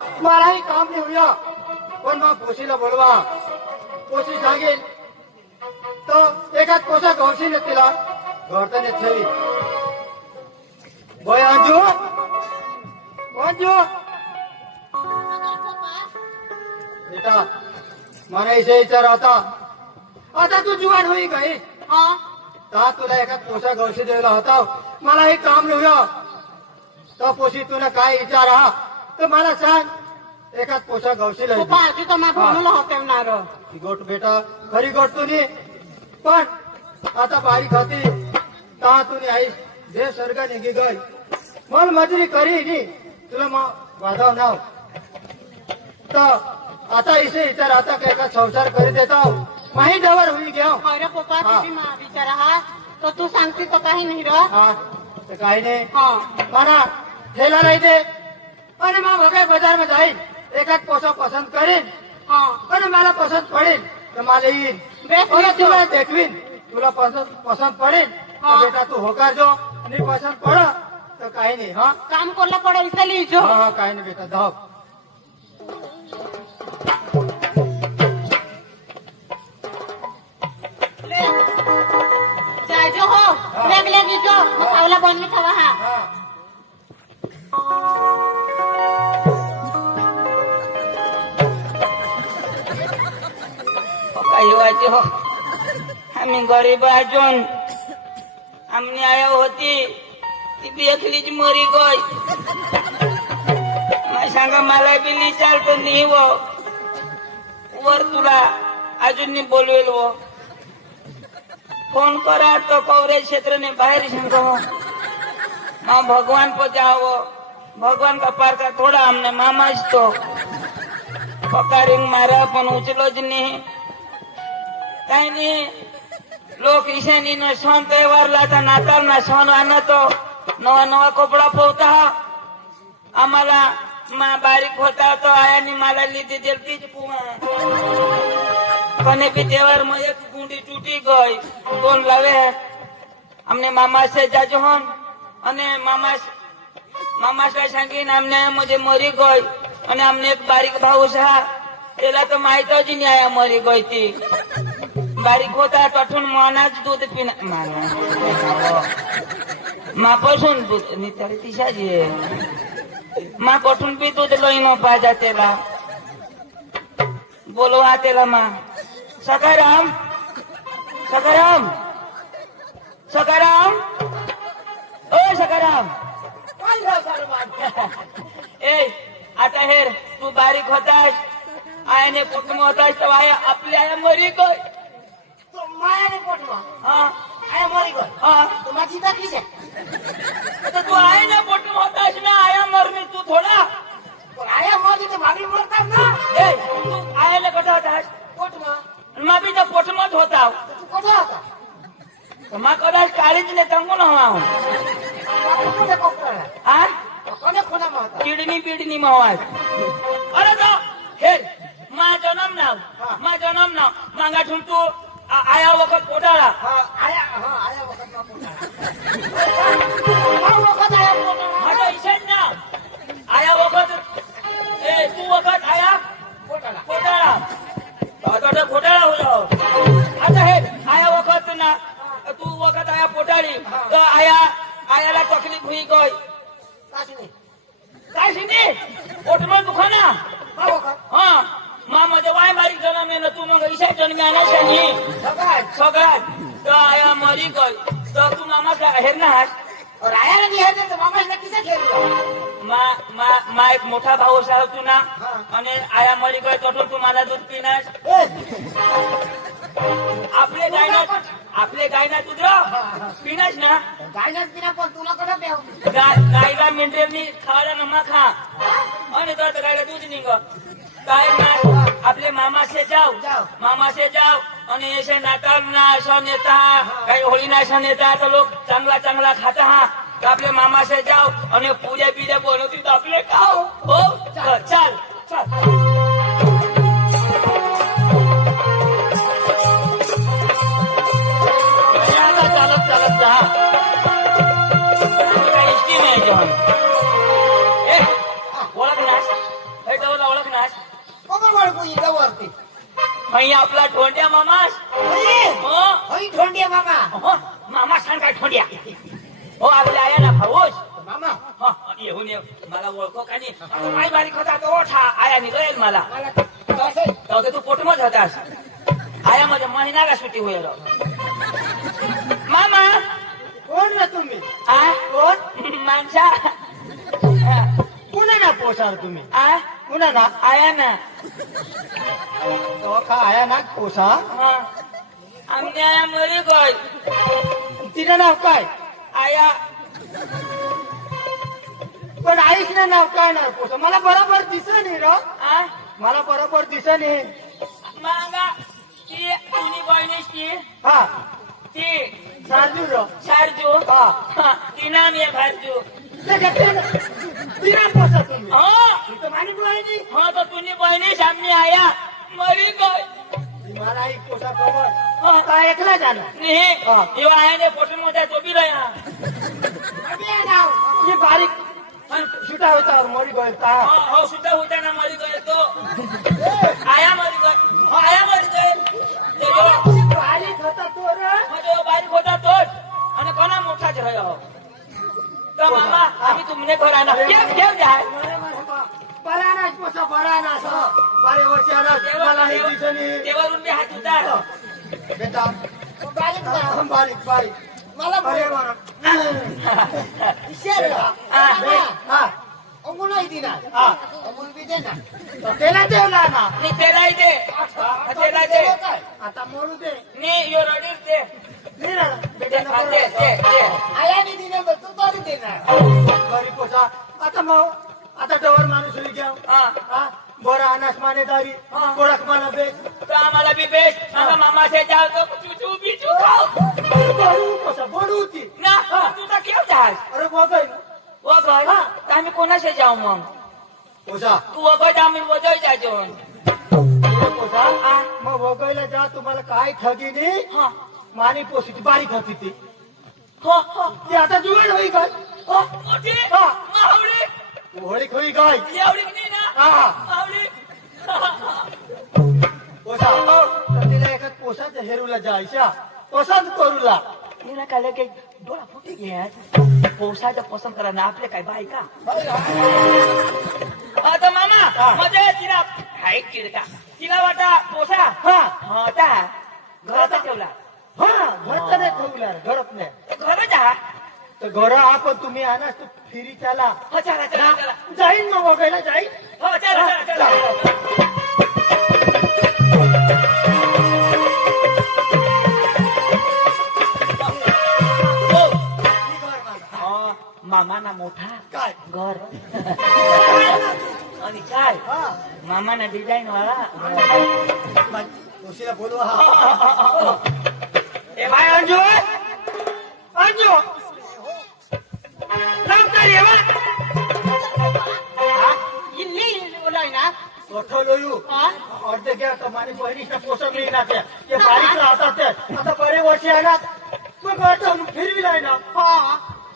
मलाही काम देऊया पण मग पोशीला बोलवा. पोशी सांगेल तो एकाच पोषा गवशीने तिला घरताने ठेवी. बोय अंजू अंजू बेटा मला इसे विचार आता तू जुवान होई गई ता तुला एकाच पोषा गवशी द्यायला होता. मला हे काम देऊया तो पोशी तुला काय विचार हा तर मला सांग. एकाच पोषा गवशीला गोट बेटा खरी गोट तुनी पण आता बारीक होती ता तुनी आई जे सर्ग निघी गई मल मजुरी करी नी तुला मग वाधाव नाव तर आता इसे विचार आता काय का संसार करी देता माही जवळ होई घ्या. अरे पप्पा तुझी विचार हा तो तू सांगते तो काही नाही र. तर काही नाही मला ठेला नाही दे आणि मग बघा बाजार में जाईन एकाच पोषा पसंत करीन आणि मला पसंत पडेल तर मला येईन तुला देखवीन तुला पसंत पडेल बेटा तू होकार जो आणि पसंत पड तर काही नाही. काम कोणला पडेल इथली जो काही नाही बेटा धाव. जायजो हो वेगळे गिजो खावला बनवी खावा हा. वाजे हो आम्ही गरीब अजून आमनी आया होती ती बी एकलीच मरी गई. सांगा मला बी लिचाल तर नाही वो वर तुला अजून बोलवेल वो फोन करा तो कवरेज क्षेत्र ने बाहर संग हो माँ भगवान पर जाओ भगवान का पार का थोड़ा हमने मामा तो पकारिंग मारा पण उचलोच नाही. काही नाही लोक ईशानी न सण तहेवारला तर नाताळ ना सण आणतो नवा नवा कपडा पोवता आम्हाला मा बारीक होता तो आयानी मला लिधी दिलतीच कने भी तेवर में एक गुंडी टूटी गई दोन लावे हमने मामा से जाजोहन अने मामा से सांगीन हमने मुझे मरी गई अने हमने एक बारीक भाऊ सा तेला तो माहित जी नहीं आया मरी गई थी. बारीक होता तठून मनाच दूध पिना मापासून दूध नितरी तिशाजी मा कोठून बी दूध लोईन पाजा तेला बोलवा तेला मा सकाराम सकाराम सकाराम ओ सकाराम ए आता हेर तू बारीक होतास आयाने कुटुंब होतास तर आया आपली आया मरी गई मायाने पोटवा आया मरी गई तू माझी तकलीफ आहे. तू आहे ना पोटम होतास ना आया मरणे तू थोडा आया मरी तर मागणी मरतात ना. ए तू आयाला कटा होतास पोटवा मा बी तर पोटमच होता तू कसा होता मा कदाच काळीच नाही तंगून हवा कोणत्या कोपऱ्याला हा कोण्या कोणामा होता किडनी बिडनी मावाज अरे तो हेर मा जन्म नाव मागा ठून तू आया वखत पोटाळा आया वखत वखत आया माझा इशान ना आया वखत ए तू वखत आया पोटाळा आता घोटाळा हो जाओ. आता हे आया वखत ना तू वखत आया पोटाळी तर आयाला तकलीफ हुई गई काय शिनी पोटमा दुखाना हा मा माझे वाय बारीक जन्म ना तू मग इशा जन्म आला शानी सगळ्यात तर आया मरी गई तर तू मामा हेर ना आयाला नाही आहे तर मामा नक्कीच खेळलो. मा एक मोठा भाऊ साहेब तू ना आणि आया मरी गई तोटून तू मला दूध पिनास आपले गायना दूध पिनास ना गायनाच बिना पण तुला कसं प्याव गायला मिनरलनी खावाला नमा खा आणि तो गायला दूध निघ काय ना आपले मामा से जाओ आणि ऐसे नाताळ ना सण येता काही होळी ना सण येता तर लोक चांगला खाता हा तो आपले मामा से जाओ आणि पूजा बिजा बनवती तर आपले खाओ हो चल चालत जा इष्टी नाही जेवण ओळख नास इथं वरती અહીં આપલા ઠોંડિયા મામા હો અહીં ઠોંડિયા મામા હો મામા सांगा ઠોંડિયા हो आपले आया ना भाऊच मामा येऊन ये मला ओळखो का नाही आता माई बारीक होता तो ओठा आया निघेल मला मला कसं तर तू पोटमच होतास आया माझ्या महिनाला सुट्टी होईल मामा कोण ना तुम्ही आ कोण माणसा कुणा ना पोसार तुम्ही आ कुणा ना आया ना तो का आया ना पोसा हा आमने आया मरी गय तिचं नाव काय आया पण आईच ना नाव काय ना पोसा मला बरोबर दिसत नाही र आ मला बरोबर दिसत नाही मागा ती तुनी बहिणीस ती हा ती साजू र शारजू हा ती नाम आहे भारजू तिला पोसा तुम्ही हा इथं माणूस नाही हा तर तुनी बहिणी सामने आया मरी गय मला एक पोसा खबर काय ऐकला जाणार नाही तेव्हा आहे ने पोटून मोठ्या चोपी रहा ये बारीक छुटा होता और मरी गयो ता हो सुद्धा होता ना मरी गए तो आया मरी गए आया मरी गए बारीक होता तो रे जो बारीक होता तोच आणि कोणा मोठाच रह्यो तर मामा आम्ही तुमने घर आना केव जाय बरा पोसा बरा ना बारे वर्ष आला मला हे दिसनी देवरून मी हात उतार बेटा बारीक ना बारीक बारीक मला अरे बरा शेर हा अमूल आहे ती ना हा अमूल बी दे ना त्याला देवला ना नी तेला दे तेला दे आता मोरू दे नी यो रडीर दे नाही ना बेटा दे दे दे आया नी दिने तू तरी दे ना घरी पोसा आता मग आता डवर माणूस घ्या हा बरा अनास मानेदारी गोळख मला बेच तर आम्हाला बी बेस्ट आता मामा से जाओ तो चुचू बिचू खाओ बडू पोसा बडू होती ना तू तर केव जाय अरे बघाय वो घर तर आम्ही कोणाशी जाऊ मग पोसा तू वगैरे आम्ही वजय जायचो पोसा मग वगैला जा तुम्हाला काय ठगी नाही हा मानी पोसीची बारीक होती ती हो हो ती आता जुळण होई काय हो मोठी हा. मावळी होळी होई काय एवढी नाही ना हा मावळी पोसा तर तिला एका पोसाच्या हेरूला जायच्या पसंत करूला तिला काय लगे डोळा फुटी घ्या पोसाच्या पसंत करा ना आपले काय बाय का आता मामा मध्ये तिला हाय किडका तिला वाटा पोसा हा होता घरात ठेवला हा घरचं नाही ठेवला घरात नाही घर जा तर घर आपण तुम्ही आणा तू फिरी त्याला हो चला चला चला जाईन मग वगैरे जाईन हो चला चला चला मामा ना मोठा काय घर आणि काय हा मामा ना डिझाईन वाला तुशीला बोलवा हा ए बाय अंजू अंजू लवकर ये बा इल्ली बोलाय ना मोठं लोयू अर्धे घ्या कमाने बहिणीच्या पोषक नाही ना त्या ते बारीक राहतात ते आता बरे वर्ष येणार मग आता फिरविलाय ना हा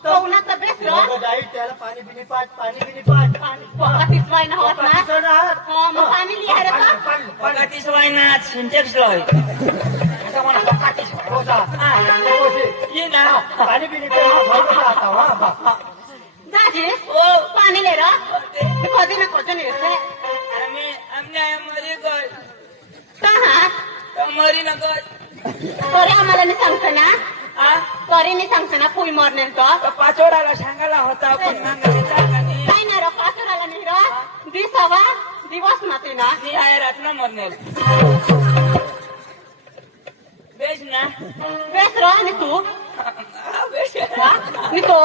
तर बेस मग जाईल त्याला पाणी बिनी पाच ना होत ना मग पाणी लिहा रे का पगातीस वायना सिंटेक्स लॉय आता मला पगातीस ये ना पाणी बिनी आता दादी ओ पाणी ले रा कधी ना कधी नाही रे आम्ही आमने मरी गय का मरी न गय तरी आम्हाला नाही सांगतो ना आ तरी नाही सांगतो ना फुई मरणे तर पाचोडाला सांगायला होता पण मागायचा का नाही नाही ना रो पाचोडाला नाही रा दिसावा दिवस नाते ना मी आहे रात्र मरणार बेस ना बेस रो आणि तू बेस आणि तो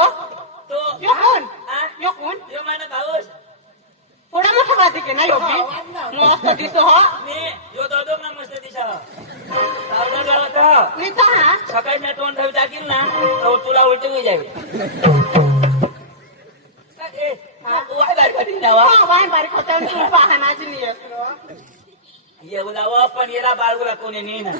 तो यो कोण आ यो कोण यो माझा भाऊस थोडा मोठा वादी के ना योगी मस्त दिसतो हो मी यो दोघ ना मस्त दिसा सावधान होता मी तर हा सकाळी ना तोंड ठेवी टाकील ना तर तुला उलटी होई जाईल वाय बाहेर काढी नावा वाय बारीक होता तू पाहा माझी नाही येऊ लावा पण याला बाळगुला कोणी नाही ना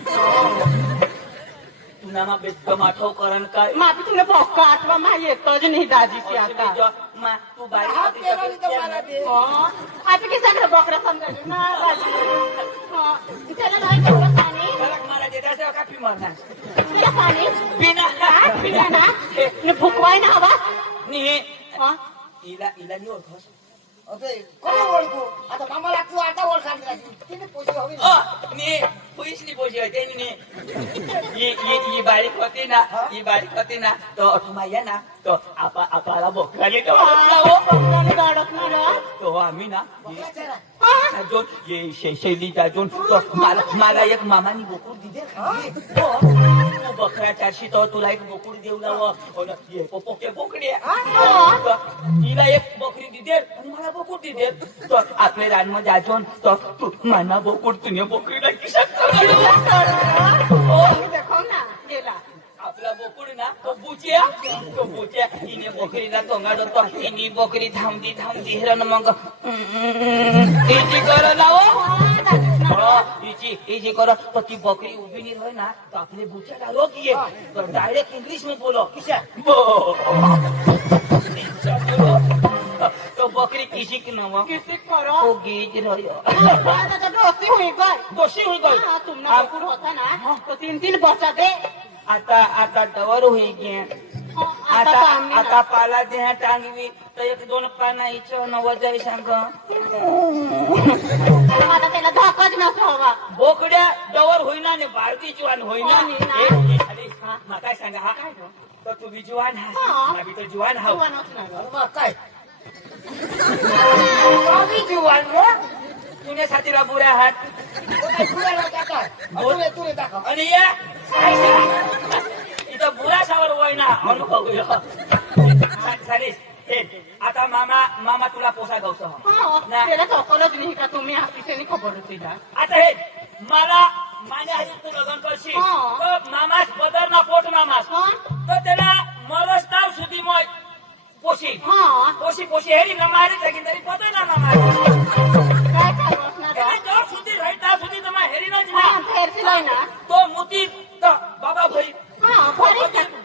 तुला मग बेस्ट माठो करण काय मापी तुला भोक्का आठवा मा येतोच नाही दाजीची आता तू बाहेर आता की सगळं बकरा समजायचं ना दाजी काफी मरणार तुला पाणी बिना पिण्या ना ने फुकवाय ना हवा नि हे हा इला नि ओळखस अबे कोण ओळखू आता मामाला तू आता ओळखायला किती पैसे हवे ना नि पैसली पैसे होते नि ये बारीक होती ना तो तुम्हाला ना तो आपल्याला बोकराले तो तो आम्ही ना जो ये शैलीचा जो तो मला एक मामानी बोकूड दिले बकऱ्या चारशी तो तुला एक बोकूड देऊ लाव ये पोके बोकडी हिला एक बकरी दिदे आणि मला बोकूड दिदे तो आपल्या रानमध्ये जाजून तो तू माना बोकूड तुने बोकडीला किशात देखो ना गेला आपला बोकुड ना तो बुच्या हिने बोकरीला तोंगाड होतो हिनी बोकरी थांबती हिरण मग हिची कर लावो हिची कर तो ती बकरी उभी नाही रहे ना तो आपले बुच्याला रोग ये तो डायरेक्ट इंग्लिश में बोलो तो बकरी किसी की नवा किसी करो वो गीज रहो दोषी हुई गई तुमने बोकुड होता ना तो 3 बच्चा दे आता डवर होई गे आता पाला देहा टांगवी तर 1-2 पाना इच्छा नवं जाई सांग आता त्याला धोकाच नसो हवा बोकड्या डवर होईना ने भारती जीवान होईना काय सांगा हा तर तू बी जीवान हा मी तर जीवान हा काय जीवान तुने साथीला बुऱ्या हात आणि या इथं बुराशावर वयना अनुभव चालेल आता मामा तुला पोसा गावतो त्याला चौकलच नाही का तुम्ही हातीने खबर होती आता हे मला माझ्या हाती लग्न करशी मामास बदर ना पोट मामास तर त्याला मरस्ताव सुधी मग पोशी हेरी न मारे लेकिन तरी पता ना मामा जर सुधी राहता सुधी तर हेरी ना तो मुती बाबा भरी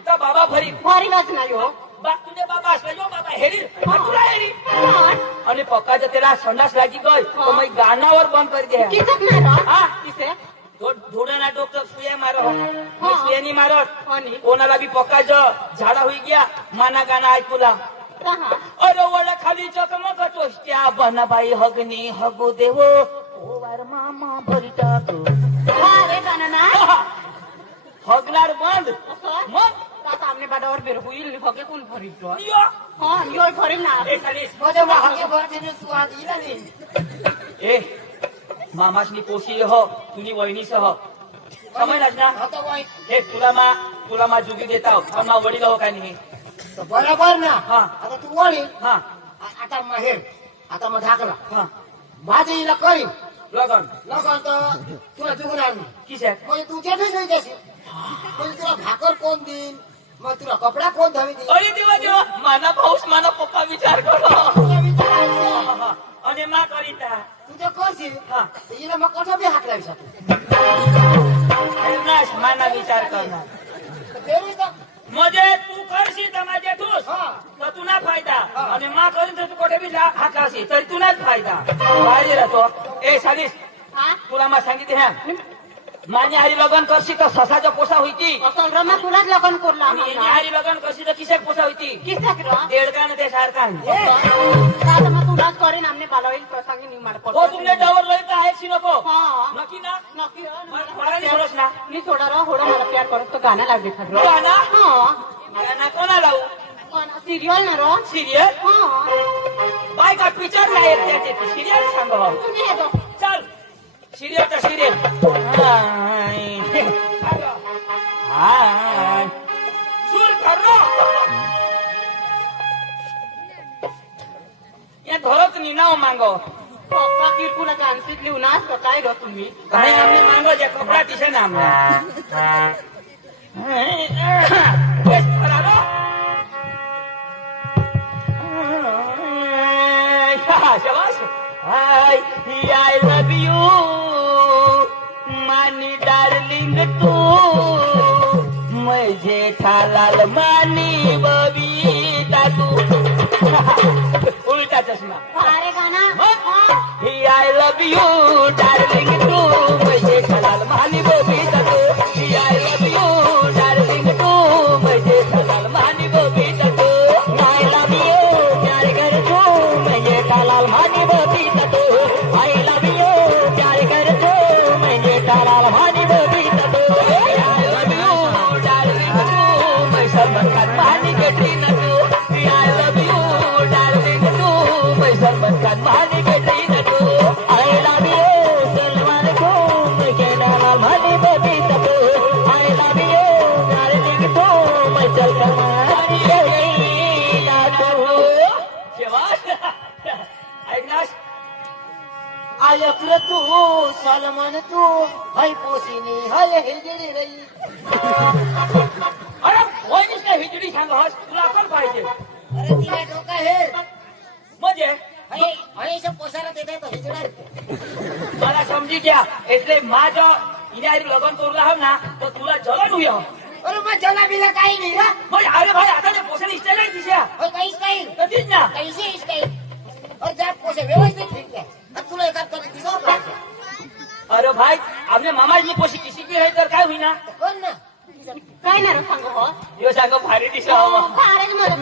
बाबा भरी भरीलाच नाही हो तुझे बाबा असला यो बाबा हेरी तुला हेरी आणि पक्काचं त्याला संडास लागी गय तो मग गाण्यावर बंद कर दे हा किसे धोडा ना डॉक्टर सुया मारो सुयानी मारत कोणाला बी पक्काचं झाडा होई गया माना गाणं ऐकूला अरे वड खाली चकमक चोष्ट्या बनाबाई हगनी हगो देवो ओ वार मामा भरी टाकू हगणार बंद मग सामने बाडावर बेर होईल हगे कोण भरीतो यो यो भरील ना ए मामासनी पोशी हो तुनी वहिनी सह समजलास ना हे तुला मा जुगी देता पण मा वडील हो काय नाही बरोबर ना हा आता तू वळी हा आता महेर आता मग ढाकला हा भाजीला करीन लगन तर तुला जुगून आणून किसे म्हणजे तू जेठच नाही त्याशी म्हणजे तुला भाकर कोण देईन मग तुला कपडा कोण धवी देईन अरे देवा माना भाऊस माना पप्पा विचार करो तुला विचारायचं आणि मा करीता तुझ्या करशील हा हिला मग कसं बी हात लावी माना विचार करणार म्हणजे तू करशील तर माझ्या ठूस तर तुला फायदा आणि मा करीन तर तू कुठे बी हाकाशी तरी तुलाच फायदा पाहिजे राहतो ए सालीस तुला मा सांगितले ह्या माझ्या हारी लगन करशी तर ससाच्या पोसा होती तुलाच लगन करला हारी लगन करशी तर किशाक पोसा होती देडका ते सारखा तुलाच करेन आमने बालावईल प्रसंगी निर्माण हो तुमने डवर लई तर आहेशी नको नक्की ना नक्की मला नाही सोडस ना मी सोडा होडा मला प्यार करत तो गाणं लागले गाणं मला ना कोणा लावू सिरियल ना रो सिरियल बाय का पिक्चर नाही त्याचे सिरियल सांग चल सिरियल तर सिरियल सुर कर या धरत नि नाव मागो पप्पा किरकुला चान्सेस लिहून आज काय ग तुम्ही काय आम्ही मागो जे कपडा तिथे ना शाबाश I love you मानी डार्लिंग तू मैं जेठालाल मानी बबीता तू उलटा चष्मा अरे गाना I love you डार्लिंग तू मैं जेठालाल मानी बबीता तू I ऐकलं तू सलमान तू हाय पोसिनी हाय हिजडी रई. अरे कोणीच काय हिजडी सांगस तुला अक्कल पाहिजे. अरे तिला डोका हे म्हणजे हयशा पोसारा देते तो हिजडा. मला समजी घ्या એટલે માં જો ઇનારી લગન કરું રાવ ના તો તુલા જલન હુયો. अरे मग जला बिला काही नाही रा. ભાઈ અરે ભાઈ आता ते पोषण इष्ट नाही दिसया और काहीच काही कधीच ना. कैसे इस काही और जात पोसे व्यवस्थित ठीक आहे. अब तुला एकात कधी दिसव पाहिजे. अरे भाई आपने मामा जी पोषी किसी की है तर काय होईना. कोण ना काय ना रे सांगू हो यो सांगो भारी दिसला हवा. फारच मदत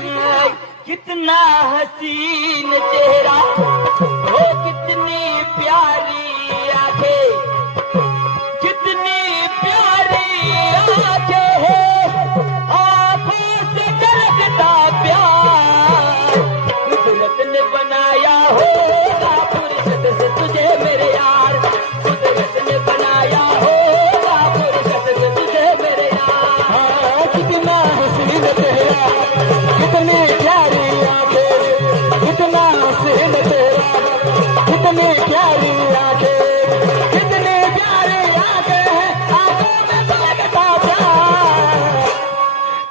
कितना हसीन चेहरा हो कितनी प्यारी आंखें कितनी प्यारी आंखें है आंखों से झलकता प्यार कुदरत ने बनाया होगा फुर्सत से तुझे मेरे यार कुदरत ने बनाया होगा फुर्सत से तुझे मेरे यार. कितना हसीन चेहरा कितनी प्यारी आंखें कितना हसीन तेरा कितनी प्यारी आंखें कितनी प्यारी आंखें हैं आंखों में लगता प्यार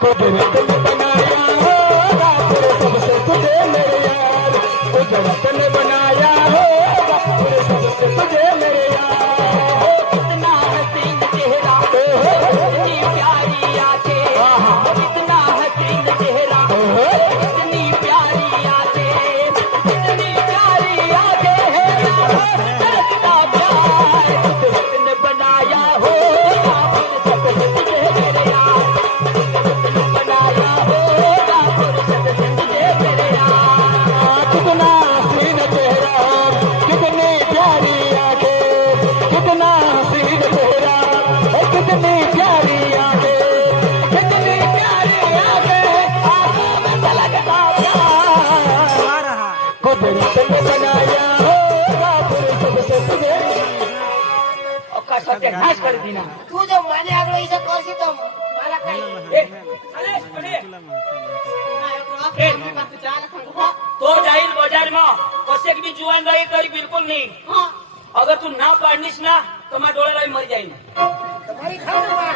कुदरत ने बनाया होगा फिर सबसे तुझे मेरे यार कुदरत ने बनाया होगा फिर सबसे तुझे मेरे यार. कितना हसीन चेहरा कितनी प्यारी आंखें कितना हसीन चेहरा कितनी प्यारी आंखें कितनी प्यारी आंखें हैं लगता प्यार कुदरत ने बनाया होगा फुर्सत से तुझे मेरे यार कुदरत ने बनाया होगा फुर्सत से तुझे मेरे यार. कितना हसीन चेहरा कितनी प्यारी आंखें कितना हसीन चेहरा कितनी प्यारी आंखें कितनी प्यारी आंखें आंखों में झलकता प्यार कुदरत ने बनाया होगा फिर सबसे तुझे. अक्का सत्यानाश कर दी ना. तू जो माझ्या आगळं इथं करशी तर मला काही ए, अरे, अरे. तो जाईल बजाરમાં કશેક બી જુવાન રહી કરી બિલકુલ નહીં. અગર તું ના પાડીશ ના તો મારા ડોળા લાવી મરી જાય. તમારી ખાવ ને બા.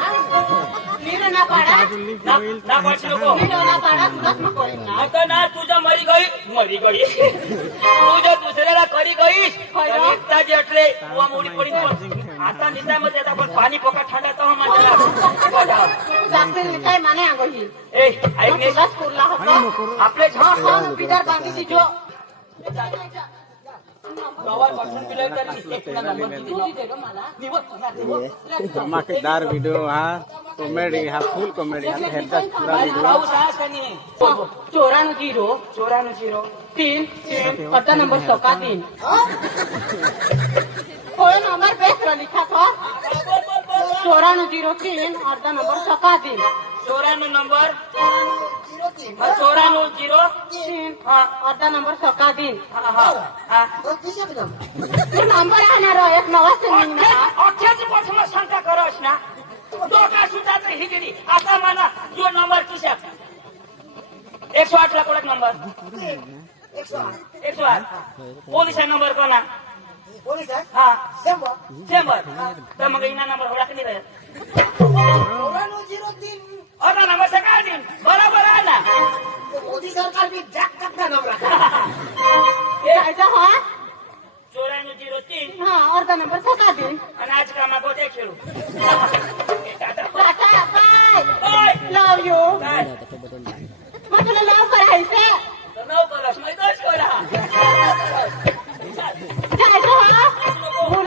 नीर ना पाडा ના પાડશે લોકો. नीर ना पाडा तुलाच नको ना आता ना तुझ्या मरी गई तू जो दुसऱ्याला करी गईस एकता जे એટલે કુવા મોડી પડી પણ आता નિદાमध्ये आता पण पाणी पोका ठांडा तो माझ्या जास्त काय माने आगोही ए ऐक ने तुलाच पुरला होता आपले हा हा बिदार बांधीची जो गावात पाठवून दिलं तर एक तुला नंबर किती तू दे ग मला निवड धमाकेदार वीडियो हा कॉमेडी हा फुल कॉमेडी हा हेरतात पुरा व्हिडिओ पाऊस आस का नाही 9403 पता नंबर 73 कोई नंबर बेस लिखा था 9403 अर्धा नंबर 73 94 नंबर 03 9403 हा अर्धा नंबर 73 हा हा हा किती एकदम तो नंबर आणणार एक नवा सिंगिंग अख्याच पाठमा शंका करस ना डोका सुटाच हिजडी आता मला जो नंबर किशा 108 ला कोणा नंबर 108 पोलीस नंबर कोणा पोलीस आहे हा शंभर चेंबर तर मग इना नंबर होडा किती राहील 9403 आता नंबर सकाळ दिन बरोबर आहे ना मोदी सरकार भी जागतात ना नंबर जायचा हा 9403 हा अर्धा नंबर 73 आणि आज कामा गोटे खेळू टाटा बाय ओय लव यू काय मग तुला लव करायचं तर नव करस माहितच कोणा